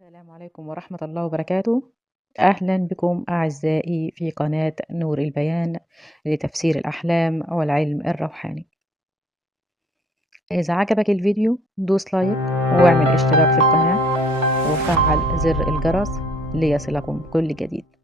السلام عليكم ورحمة الله وبركاته. أهلا بكم أعزائي في قناة نور البيان لتفسير الأحلام والعلم الروحاني. إذا عجبك الفيديو دوس لايك واعمل اشتراك في القناة وفعل زر الجرس ليصلكم كل جديد.